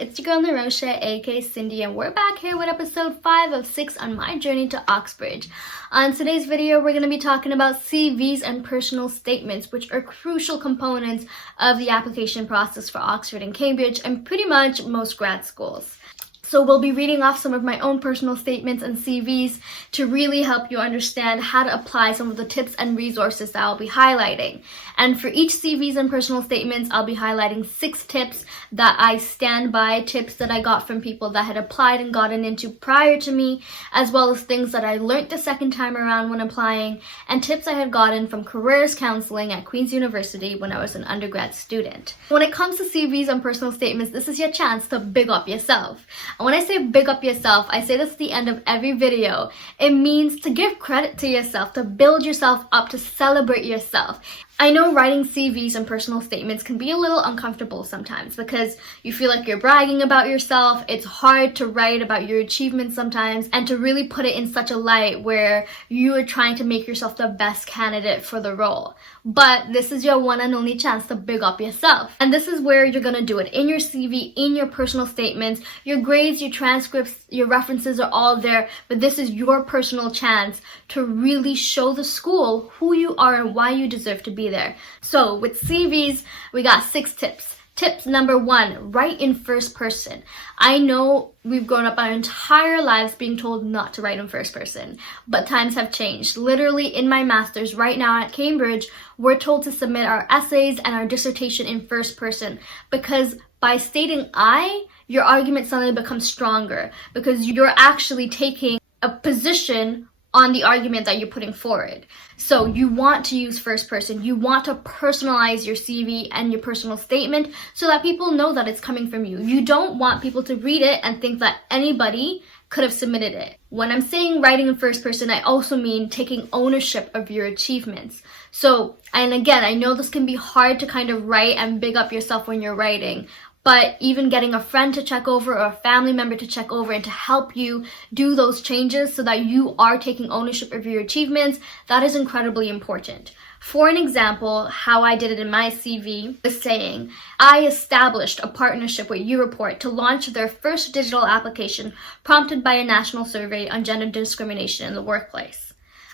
it's your girl Narosha, aka Cindy, and we're back here with episode 5 of 6 on my journey to Oxbridge. On today's video, we're going to be talking about CVs and personal statements, which are crucial components of the application process for Oxford and Cambridge, and pretty much most grad schools. So we'll be reading off some of my own personal statements and CVs to really help you understand how to apply some of the tips and resources that I'll be highlighting. And for each CVs and personal statements, I'll be highlighting 6 tips that I stand by, tips that I got from people that had applied and gotten into prior to me, as well as things that I learned the second time around when applying, and tips I had gotten from careers counseling at Queen's University when I was an undergrad student. When it comes to CVs and personal statements, this is your chance to big up yourself. And when I say big up yourself, I say this at the end of every video. It means to give credit to yourself, to build yourself up, to celebrate yourself. I know writing CVs and personal statements can be a little uncomfortable sometimes because you feel like you're bragging about yourself. It's hard to write about your achievements sometimes and to really put it in such a light where you are trying to make yourself the best candidate for the role. But this is your one and only chance to big up yourself. And this is where you're going to do it. In your CV, in your personal statements, your grades, your transcripts, your references are all there. But this is your personal chance to really show the school who you are and why you deserve to be there. So with CVs, we got 6 tips. Tip number 1, write in first person. I know we've grown up our entire lives being told not to write in first person, but times have changed. Literally in my master's right now at Cambridge, we're told to submit our essays and our dissertation in first person because by stating I, your argument suddenly becomes stronger because you're actually taking a position on the argument that you're putting forward. So you want to use first person. You want to personalize your CV and your personal statement so that people know that it's coming from you. You don't want people to read it and think that anybody could have submitted it. When I'm saying writing in first person, I also mean taking ownership of your achievements. So, and again, I know this can be hard to kind of write and big up yourself when you're writing, but even getting a friend to check over or a family member to check over and to help you do those changes so that you are taking ownership of your achievements, that is incredibly important. For an example, how I did it in my CV is saying, I established a partnership with YouReport to launch their first digital application prompted by a national survey on gender discrimination in the workplace.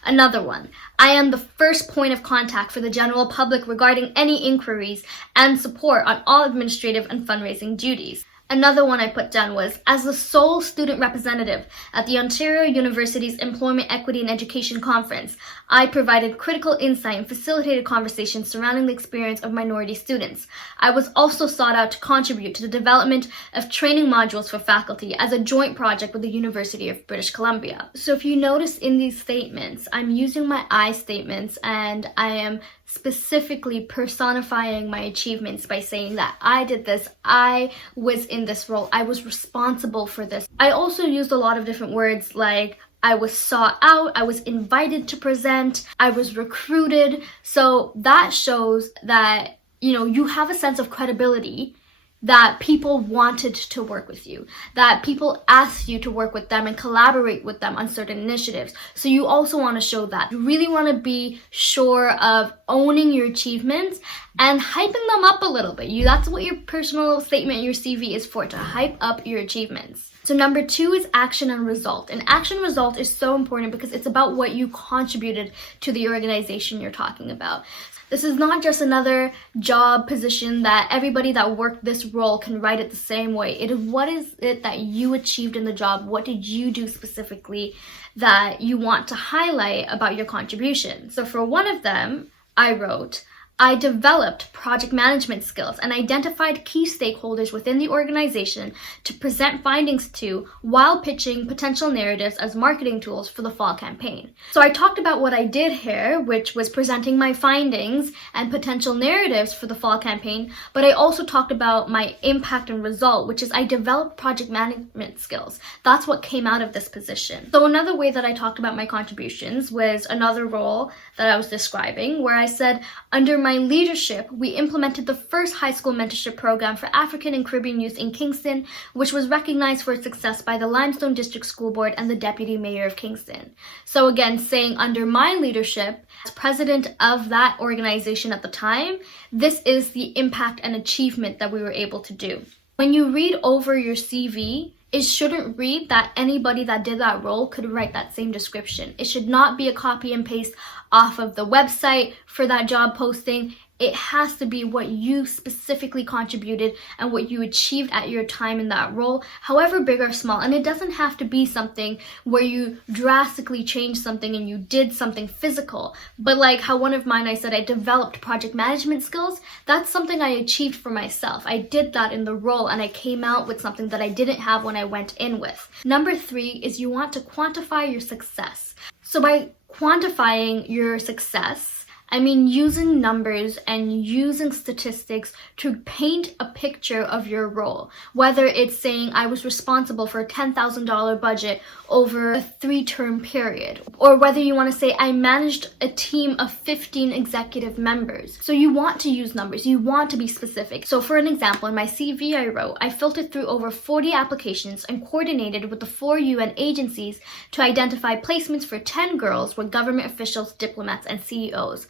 Another one, I am the first point of contact for the general public regarding any inquiries and support on all administrative and fundraising duties. Another one I put down was, as the sole student representative at the Ontario University's Employment Equity and Education Conference, I provided critical insight and facilitated conversations surrounding the experience of minority students. I was also sought out to contribute to the development of training modules for faculty as a joint project with the University of British Columbia. So if you notice in these statements, I'm using my I statements and I am specifically personifying my achievements by saying that I did this, I was in this role, I was responsible for this. I also used a lot of different words like I was sought out, I was invited to present, I was recruited. So that shows that, you have a sense of credibility, that people wanted to work with you, that people asked you to work with them and collaborate with them on certain initiatives. So you also want to show that. You really want to be sure of owning your achievements and hyping them up a little bit. That's what your personal statement, your CV is for, to hype up your achievements. So number 2 is action and result. And action result is so important because it's about what you contributed to the organization you're talking about. This is not just another job position that everybody that worked this role can write it the same way. It is what is it that you achieved in the job? What did you do specifically that you want to highlight about your contribution? So for one of them, I wrote, I developed project management skills and identified key stakeholders within the organization to present findings to while pitching potential narratives as marketing tools for the fall campaign. So I talked about what I did here, which was presenting my findings and potential narratives for the fall campaign, but I also talked about my impact and result, which is I developed project management skills. That's what came out of this position. So another way that I talked about my contributions was another role that I was describing where I said, under my leadership, we implemented the first high school mentorship program for African and Caribbean youth in Kingston, which was recognized for its success by the Limestone District School Board and the Deputy Mayor of Kingston. So again, saying under my leadership, as president of that organization at the time, this is the impact and achievement that we were able to do. When you read over your CV, it shouldn't read that anybody that did that role could write that same description. It should not be a copy and paste off of the website for that job posting. It has to be what you specifically contributed and what you achieved at your time in that role, however big or small. And it doesn't have to be something where you drastically changed something and you did something physical. But like how one of mine, I said I developed project management skills. That's something I achieved for myself. I did that in the role and I came out with something that I didn't have when I went in with. Number 3 is you want to quantify your success. So by quantifying your success, I mean using numbers and using statistics to paint a picture of your role. Whether it's saying I was responsible for a $10,000 budget over a 3-term period, or whether you want to say I managed a team of 15 executive members. So you want to use numbers, you want to be specific. So for an example, in my CV I wrote, I filtered through over 40 applications and coordinated with the 4 UN agencies to identify placements for 10 girls with government officials, diplomats, and CEOs.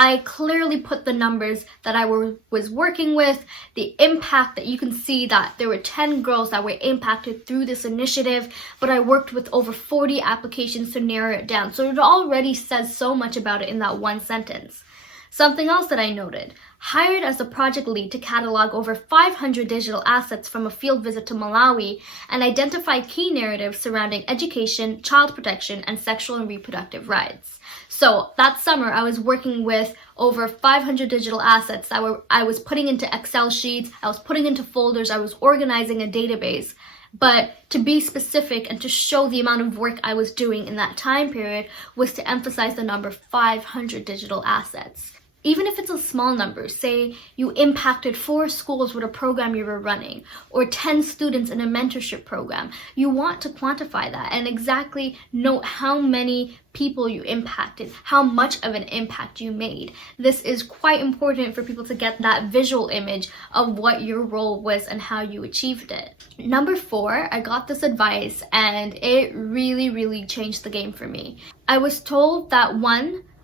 I clearly put the numbers that I was working with, the impact that you can see that there were 10 girls that were impacted through this initiative, but I worked with over 40 applications to narrow it down. So it already says so much about it in that one sentence. Something else that I noted, hired as a project lead to catalog over 500 digital assets from a field visit to Malawi and identify key narratives surrounding education, child protection, and sexual and reproductive rights. So that summer, I was working with over 500 digital assets that I was putting into Excel sheets, I was putting into folders, I was organizing a database. But to be specific and to show the amount of work I was doing in that time period was to emphasize the number 500 digital assets. Even if it's a small number, say you impacted 4 schools with a program you were running, or 10 students in a mentorship program, you want to quantify that and exactly note how many people you impacted, how much of an impact you made. This is quite important for people to get that visual image of what your role was and how you achieved it. Number 4, I got this advice and it really changed the game for me. I was told that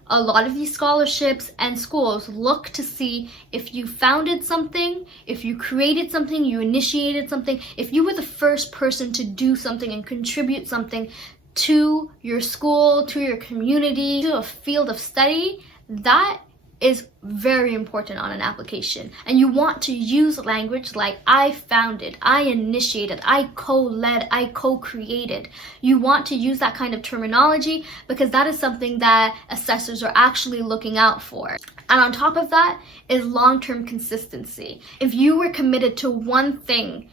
a lot of these scholarships and schools look to see if you founded something, if you created something, you initiated something, if you were the first person to do something and contribute something to your school, to your community, to a field of study. That is very important on an application. And you want to use language like I founded, I initiated, I co-led, I co-created. You want to use that kind of terminology because that is something that assessors are actually looking out for. And on top of that is long-term consistency. If you were committed to one thing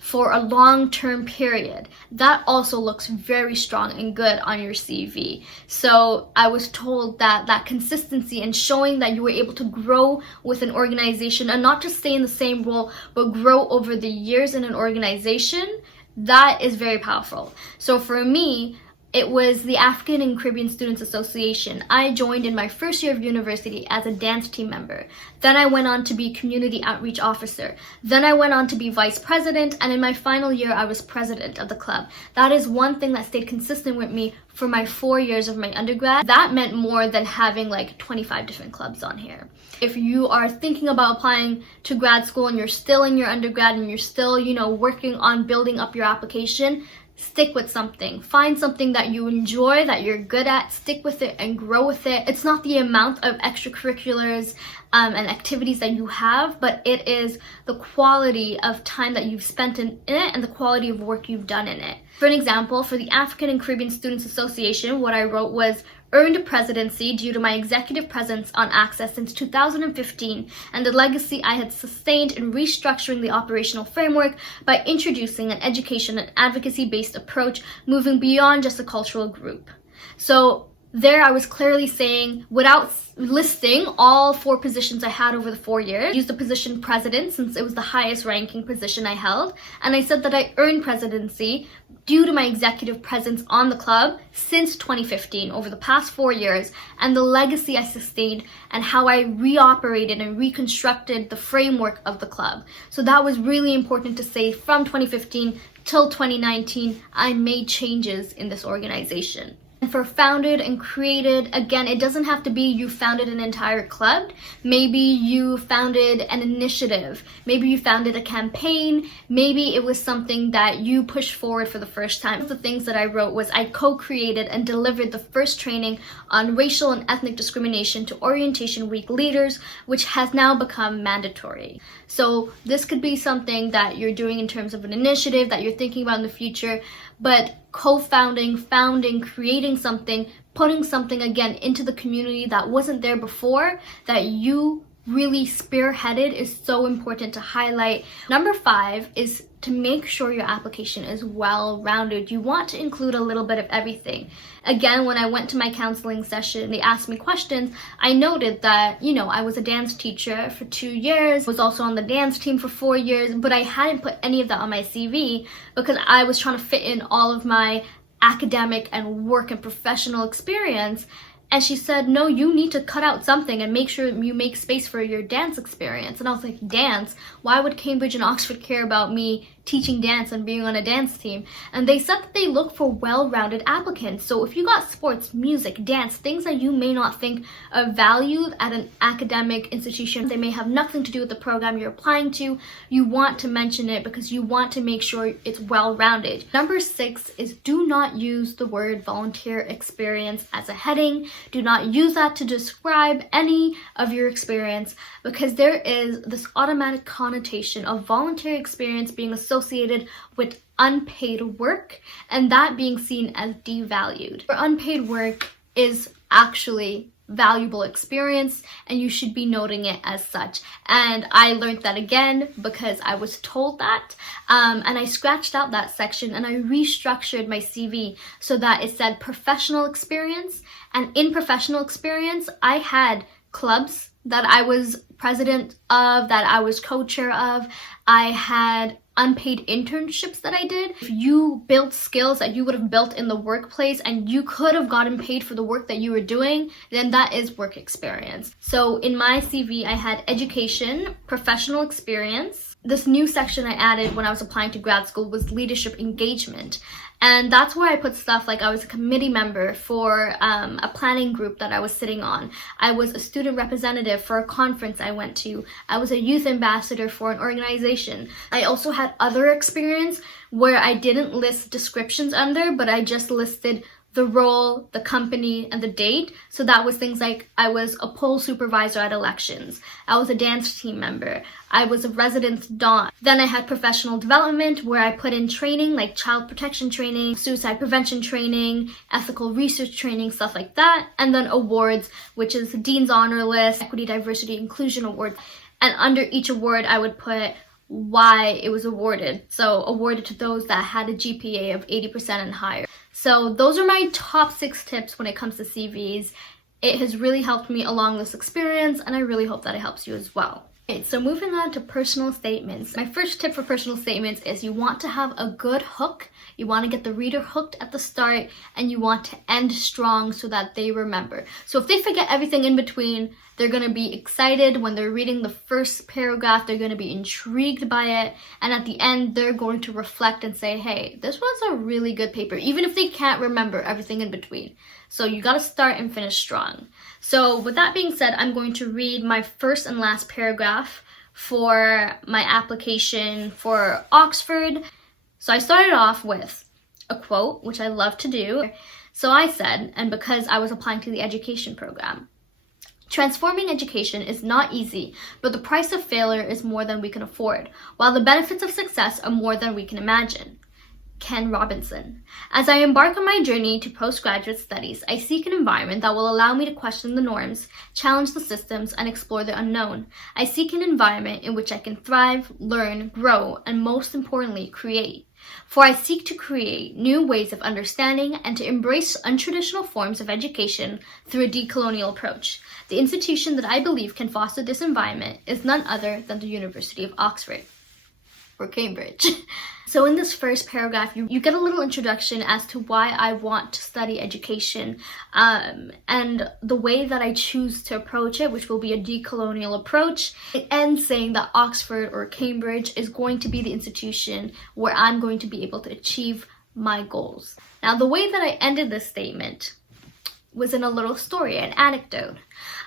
for a long-term period, that also looks very strong and good on your CV. So I was told that consistency and showing that you were able to grow with an organization and not just stay in the same role, but grow over the years in an organization, that is very powerful. So for me, it was the African and Caribbean Students Association. I joined in my first year of university as a dance team member. Then I went on to be community outreach officer. Then I went on to be vice president, and in my final year, I was president of the club. That is one thing that stayed consistent with me for my 4 years of my undergrad. That meant more than having like 25 different clubs on here. If you are thinking about applying to grad school and you're still in your undergrad and you're still, working on building up your application, stick with something. Find something that you enjoy, that you're good at, stick with it and grow with it. It's not the amount of extracurriculars and activities that you have, but it is the quality of time that you've spent in it and the quality of work you've done in it. For an example, for the African and Caribbean Students Association, what I wrote was, earned presidency due to my executive presence on Access since 2015 and the legacy I had sustained in restructuring the operational framework by introducing an education and advocacy-based approach, moving beyond just a cultural group. So there I was clearly saying, without listing all 4 positions I had over the 4 years, I used the position president since it was the highest ranking position I held, and I said that I earned presidency due to my executive presence on the club since 2015 over the past 4 years and the legacy I sustained and how I reoperated and reconstructed the framework of the club. So that was really important to say. From 2015 till 2019, I made changes in this organization. For founded and created, again, it doesn't have to be you founded an entire club. Maybe you founded an initiative. Maybe you founded a campaign. Maybe it was something that you pushed forward for the first time. One of the things that I wrote was I co-created and delivered the first training on racial and ethnic discrimination to Orientation Week leaders, which has now become mandatory. So this could be something that you're doing in terms of an initiative that you're thinking about in the future, but co-founding, founding, creating something, putting something again into the community that wasn't there before, that you really spearheaded, is so important to highlight. Number 5 is to make sure your application is well-rounded. You want to include a little bit of everything. Again, when I went to my counseling session, they asked me questions. I noted that, I was a dance teacher for 2 years, was also on the dance team for 4 years, but I hadn't put any of that on my CV because I was trying to fit in all of my academic and work and professional experience. And she said, no, you need to cut out something and make sure you make space for your dance experience. And I was like, dance? Why would Cambridge and Oxford care about me teaching dance and being on a dance team? And they said that they look for well-rounded applicants. So if you got sports, music, dance, things that you may not think are valued at an academic institution, they may have nothing to do with the program you're applying to, you want to mention it because you want to make sure it's well-rounded. Number 6 is do not use the word volunteer experience as a heading. Do not use that to describe any of your experience, because there is this automatic connotation of volunteer experience being associated with unpaid work, and that being seen as devalued. For unpaid work is actually valuable experience, and you should be noting it as such. And I learned that again because I was told that, and I scratched out that section and I restructured my CV so that it said professional experience. And in professional experience, I had clubs that I was president of, that I was co-chair of. I had unpaid internships that I did. If you built skills that you would have built in the workplace and you could have gotten paid for the work that you were doing, then that is work experience. So in my CV, I had education, professional experience. This new section I added when I was applying to grad school was leadership engagement. And that's where I put stuff like I was a committee member for a planning group that I was sitting on. I was a student representative for a conference I went to. I was a youth ambassador for an organization. I also had other experience where I didn't list descriptions under, but I just listed the role, the company, and the date. So that was things like I was a poll supervisor at elections. I was a dance team member. I was a residence don. Then I had professional development where I put in training like child protection training, suicide prevention training, ethical research training, stuff like that. And then awards, which is the Dean's Honor List, Equity, Diversity, Inclusion Award. And under each award, I would put why it was awarded. So awarded to those that had a GPA of 80% and higher. So those are my top 6 tips when it comes to CVs. It has really helped me along this experience, and I really hope that it helps you as well. Okay, so moving on to personal statements. My first tip for personal statements is you want to have a good hook. You want to get the reader hooked at the start, and you want to end strong so that they remember. So if they forget everything in between, they're going to be excited when they're reading the first paragraph. They're going to be intrigued by it. And at the end, they're going to reflect and say, hey, this was a really good paper, even if they can't remember everything in between. So you got to start and finish strong. So with that being said, I'm going to read my first and last paragraph for my application for Oxford. So I started off with a quote, which I love to do. So I said, and because I was applying to the education program, transforming education is not easy, but the price of failure is more than we can afford, while the benefits of success are more than we can imagine. Ken Robinson. As I embark on my journey to postgraduate studies, I seek an environment that will allow me to question the norms, challenge the systems, and explore the unknown. I seek an environment in which I can thrive, learn, grow, and most importantly, create. For I seek to create new ways of understanding and to embrace untraditional forms of education through a decolonial approach. The institution that I believe can foster this environment is none other than the University of Oxford, or Cambridge. So in this first paragraph, you get a little introduction as to why I want to study education, and the way that I choose to approach it, which will be a decolonial approach. It ends saying that Oxford or Cambridge is going to be the institution where I'm going to be able to achieve my goals. Now, the way that I ended this statement was in a little story, an anecdote.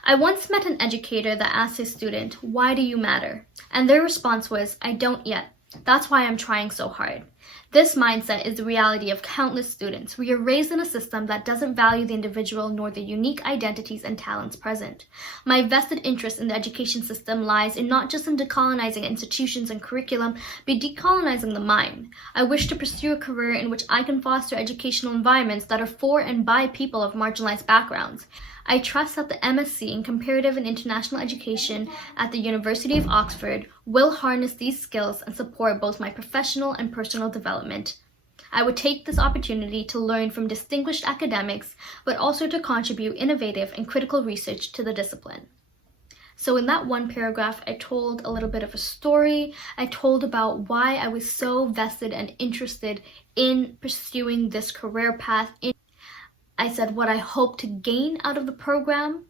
I once met an educator that asked his student, "Why do you matter?" And their response was, "I don't yet. That's why I'm trying so hard." This mindset is the reality of countless students. We are raised in a system that doesn't value the individual nor the unique identities and talents present. My vested interest in the education system lies in not just in decolonizing institutions and curriculum, but decolonizing the mind. I wish to pursue a career in which I can foster educational environments that are for and by people of marginalized backgrounds. I trust that the MSc in Comparative and International Education at the University of Oxford will harness these skills and support both my professional and personal development. I would take this opportunity to learn from distinguished academics, but also to contribute innovative and critical research to the discipline. So in that one paragraph, I told a little bit of a story. I told about why I was so vested and interested in pursuing this career path. I said what I hope to gain out of the program,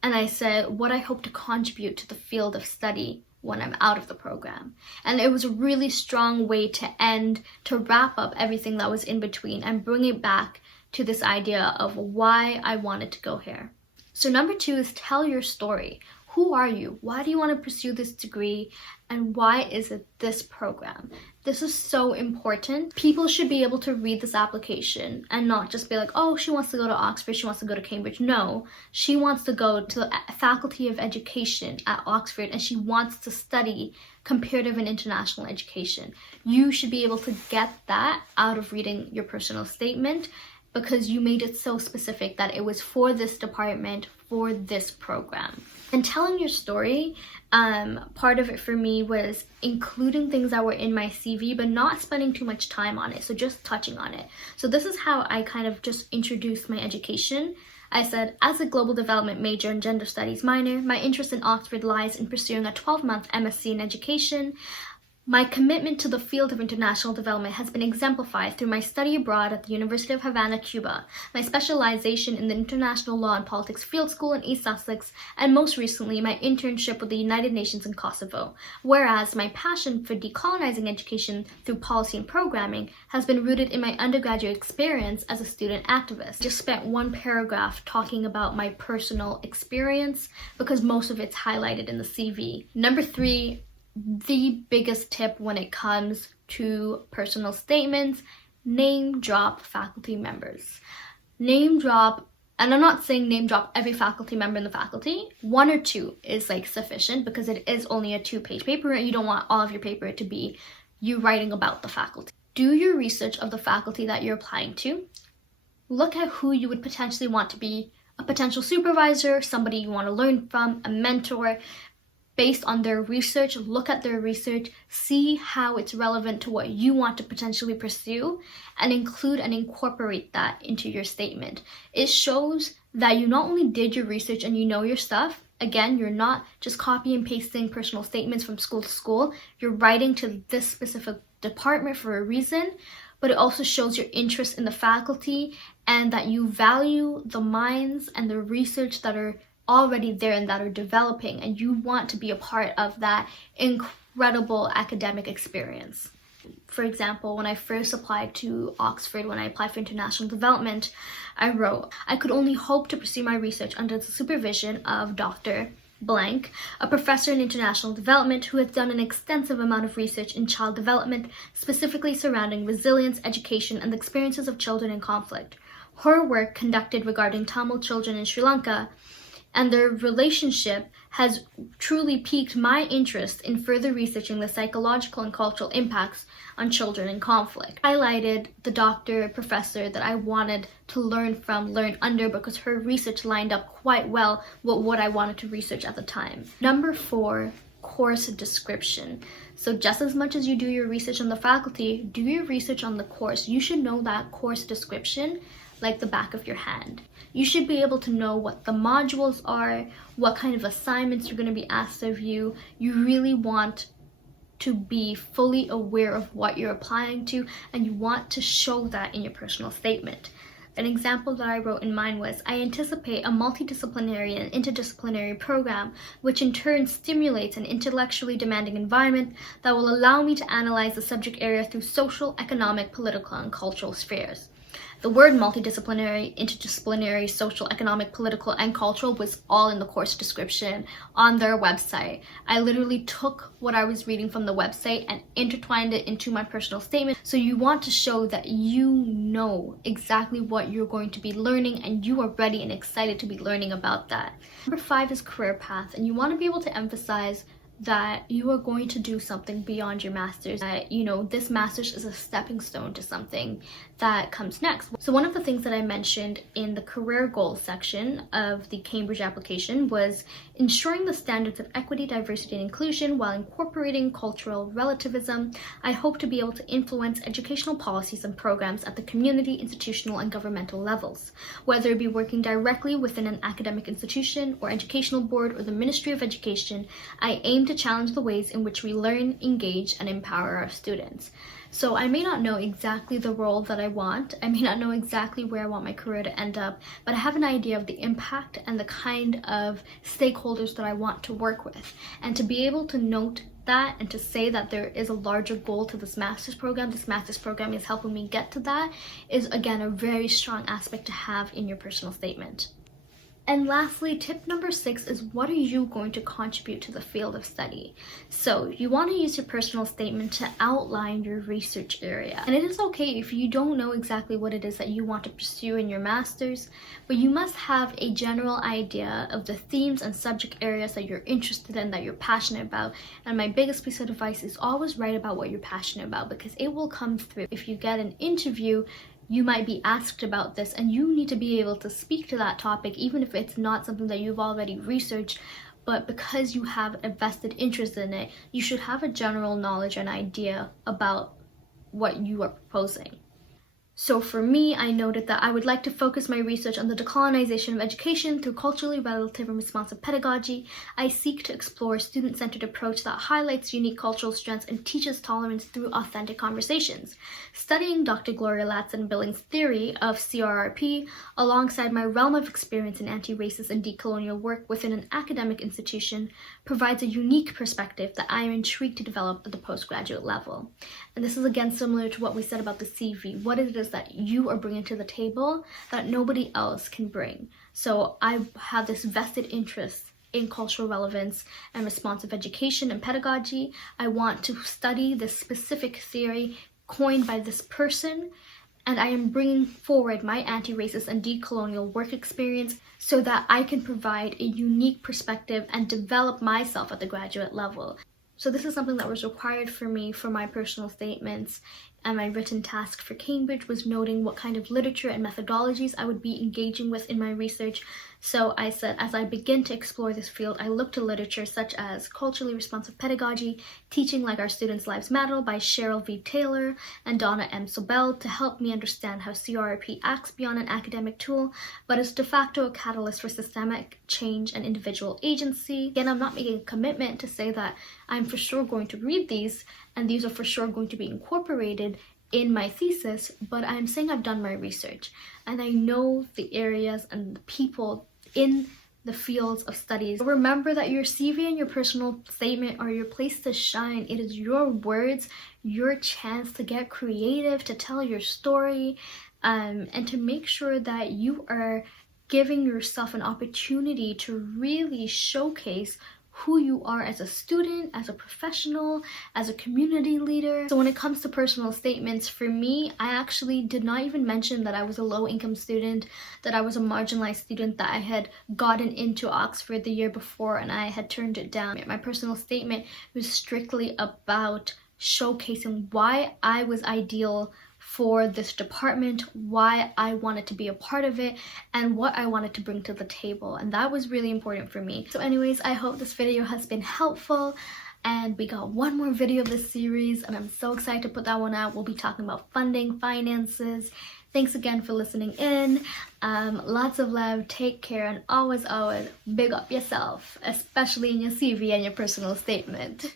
and I said what I hope to contribute to the field of study when I'm out of the program. And it was a really strong way to wrap up everything that was in between and bring it back to this idea of why I wanted to go here. So number 2 is tell your story. Who are you? Why do you want to pursue this degree? And why is it this program? This is so important. People should be able to read this application and not just be like, oh, she wants to go to Oxford, she wants to go to Cambridge. No, she wants to go to the Faculty of Education at Oxford and she wants to study comparative and international education. You should be able to get that out of reading your personal statement because you made it so specific that it was for this department, for this program. And telling your story, part of it for me was including things that were in my CV, but not spending too much time on it. So just touching on it. So this is how I kind of just introduced my education. I said, as a global development major and gender studies minor, my interest in Oxford lies in pursuing a 12-month MSc in education. My commitment to the field of international development has been exemplified through my study abroad at the University of Havana, Cuba, my specialization in the International Law and Politics Field School in East Sussex, and most recently, my internship with the United Nations in Kosovo, whereas my passion for decolonizing education through policy and programming has been rooted in my undergraduate experience as a student activist. I just spent one paragraph talking about my personal experience because most of it's highlighted in the CV. Number 3, the biggest tip when it comes to personal statements, name drop faculty members. Name drop, and I'm not saying name drop every faculty member in the faculty. 1 or 2 is like sufficient because it is only a 2-page paper and you don't want all of your paper to be you writing about the faculty. Do your research of the faculty that you're applying to. Look at who you would potentially want to be a potential supervisor, somebody you want to learn from, a mentor. Based on their research, look at their research, see how it's relevant to what you want to potentially pursue, and include and incorporate that into your statement. It shows that you not only did your research and you know your stuff. Again, you're not just copy and pasting personal statements from school to school. You're writing to this specific department for a reason, but it also shows your interest in the faculty and that you value the minds and the research that are already there and that are developing, and you want to be a part of that incredible academic experience. For example, when I first applied to Oxford, when I applied for international development, I wrote, I could only hope to pursue my research under the supervision of Dr. Blank, a professor in international development who has done an extensive amount of research in child development, specifically surrounding resilience, education, and the experiences of children in conflict. Her work conducted regarding Tamil children in Sri Lanka and their relationship has truly piqued my interest in further researching the psychological and cultural impacts on children in conflict. I highlighted the professor that I wanted to learn under, because her research lined up quite well with what I wanted to research at the time. Number 4, course description. So just as much as you do your research on the faculty, do your research on the course. You should know that course description like the back of your hand. You should be able to know what the modules are, what kind of assignments are going to be asked of you. You really want to be fully aware of what you're applying to, and you want to show that in your personal statement. An example that I wrote in mine was, I anticipate a multidisciplinary and interdisciplinary program, which in turn stimulates an intellectually demanding environment that will allow me to analyze the subject area through social, economic, political, and cultural spheres. The word multidisciplinary, interdisciplinary, social, economic, political, and cultural was all in the course description on their website. I literally took what I was reading from the website and intertwined it into my personal statement. So you want to show that you know exactly what you're going to be learning and you are ready and excited to be learning about that. Number 5 is career path, and you want to be able to emphasize that you are going to do something beyond your master's, that this master's is a stepping stone to something that comes next. So one of the things that I mentioned in the career goals section of the Cambridge application was ensuring the standards of equity, diversity, and inclusion while incorporating cultural relativism. I hope to be able to influence educational policies and programs at the community, institutional, and governmental levels, whether it be working directly within an academic institution or educational board or the Ministry of Education. I aim to challenge the ways in which we learn, engage, and empower our students. So I may not know exactly the role that I want, I may not know exactly where I want my career to end up, but I have an idea of the impact and the kind of stakeholders that I want to work with. And to be able to note that and to say that there is a larger goal to this master's program is helping me get to that, is again a very strong aspect to have in your personal statement. And lastly, tip number 6 is, what are you going to contribute to the field of study? So you want to use your personal statement to outline your research area. And it is okay if you don't know exactly what it is that you want to pursue in your master's, but you must have a general idea of the themes and subject areas that you're interested in, that you're passionate about. And my biggest piece of advice is always write about what you're passionate about, because it will come through. If you get an interview, you might be asked about this and you need to be able to speak to that topic, even if it's not something that you've already researched. But because you have a vested interest in it, you should have a general knowledge and idea about what you are proposing. So for me, I noted that I would like to focus my research on the decolonization of education through culturally relative and responsive pedagogy. I seek to explore a student-centered approach that highlights unique cultural strengths and teaches tolerance through authentic conversations. Studying Dr. Gloria Ladson-Billings' theory of CRRP alongside my realm of experience in anti-racist and decolonial work within an academic institution provides a unique perspective that I am intrigued to develop at the postgraduate level. And this is again similar to what we said about the CV. What it is that you are bringing to the table that nobody else can bring. So I have this vested interest in cultural relevance and responsive education and pedagogy. I want to study this specific theory coined by this person, and I am bringing forward my anti-racist and decolonial work experience so that I can provide a unique perspective and develop myself at the graduate level. So this is something that was required for me for my personal statements, and my written task for Cambridge was noting what kind of literature and methodologies I would be engaging with in my research. So I said, as I begin to explore this field, I look to literature such as Culturally Responsive Pedagogy, Teaching Like Our Students' Lives Matter by Cheryl V. Taylor and Donna M. Sobel to help me understand how CRRP acts beyond an academic tool, but is de facto a catalyst for systemic change and individual agency. Again, I'm not making a commitment to say that I'm for sure going to read these, and these are for sure going to be incorporated in my thesis, but I'm saying I've done my research and I know the areas and the people in the fields of studies. Remember that your CV and your personal statement are your place to shine. It is your words, your chance to get creative, to tell your story, and to make sure that you are giving yourself an opportunity to really showcase who you are as a student, as a professional, as a community leader. So when it comes to personal statements, for me, I actually did not even mention that I was a low-income student, that I was a marginalized student, that I had gotten into Oxford the year before and I had turned it down. My personal statement was strictly about showcasing why I was ideal for this department, why I wanted to be a part of it, and what I wanted to bring to the table. And that was really important for me. So anyways, I hope this video has been helpful. And we got one more video of this series and I'm so excited to put that one out. We'll be talking about funding, finances. Thanks again for listening in. Lots of love, take care, and always big up yourself, especially in your CV and your personal statement.